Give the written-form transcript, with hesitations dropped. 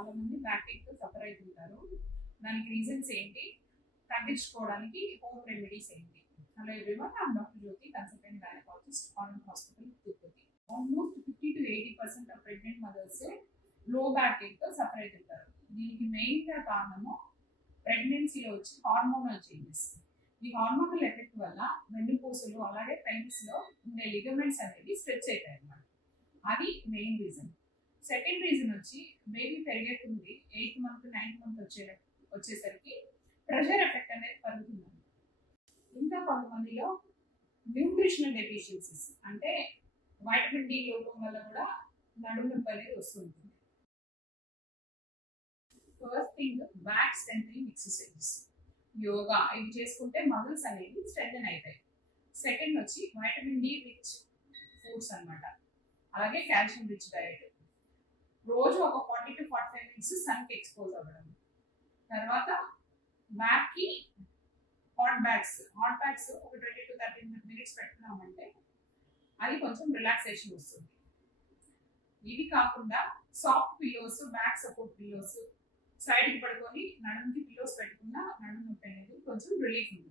చాలా మంది back pain తో సఫర్ అవుతుంటారు. దానికి రీజన్స్ ఏంటి, తగ్గించుకోవడానికి హోమ్ రెమెడీస్ ఏంటి? Hello everyone, I'm doctor Jyothi, consultant gynaecologist, Anand hospital, Tirupati. Almost 50 to 80% of pregnant mothers లో బ్యాక్ పెయిన్ తో సఫర్ అవుతుంటారు. దీనికి మెయిన్ గా కారణము ప్రెగ్నెన్సీలో వచ్చి హార్మోనల్ చేంజెస్. ఈ హార్మోనల్ ఎఫెక్ట్ వల్ల వెన్నుపూసలు అలాగే పెయిన్స్ లో ఉండే లిగమెంట్స్ అనేవి స్ట్రెచ్ అవుతాయి అన్నమాట. అది మెయిన్ రీజన్. సెకండ్ రీజన్ వచ్చి బేబీ పెరిగేటుంది 8th మంత్ 9th మంత్ వచ్చేసరికి ప్రెషర్ ఎఫెక్ట్ అనేది పెరుగుతుంది. ఇంకా కొంతమందిలో న్యూట్రిషనల్ డెఫిషియన్సీస్ అంటే వైటమిన్ డి లోపం వల్ల కూడా నడుము నొప్పి అనేది వస్తుంటుంది. First thing, back strengthening exercises, yoga, ఇవి చేసుకుంటే మజిల్స్ అనేవి స్ట్రెంథెన్ అవుతాయి. సెకండ్ వచ్చి వైటమిన్ డి రిచ్ ఫుడ్స్ అన్నమాట, అలాగే కాల్షియం రిచ్ డైట్. రోజు ఒక 40 to 45 మినిట్స్ సన్కి ఎక్స్పోజ్ అవ్వడం. తర్వాత బ్యాక్ కి హాట్ బ్యాగ్స్ ఒక 20 to 30 మినిట్స్ పెట్టుకున్నామంటే అది కొంచెం రిలాక్సేషన్ వస్తుంది. ఇవి కాకుండా soft pillows, back support pillows, సైడ్కి పడుకొని నడుముకి పిల్లోస్ పెట్టుకున్న నడుము నొప్పి అనేది కొంచెం రిలీఫ్ ఉంటుంది.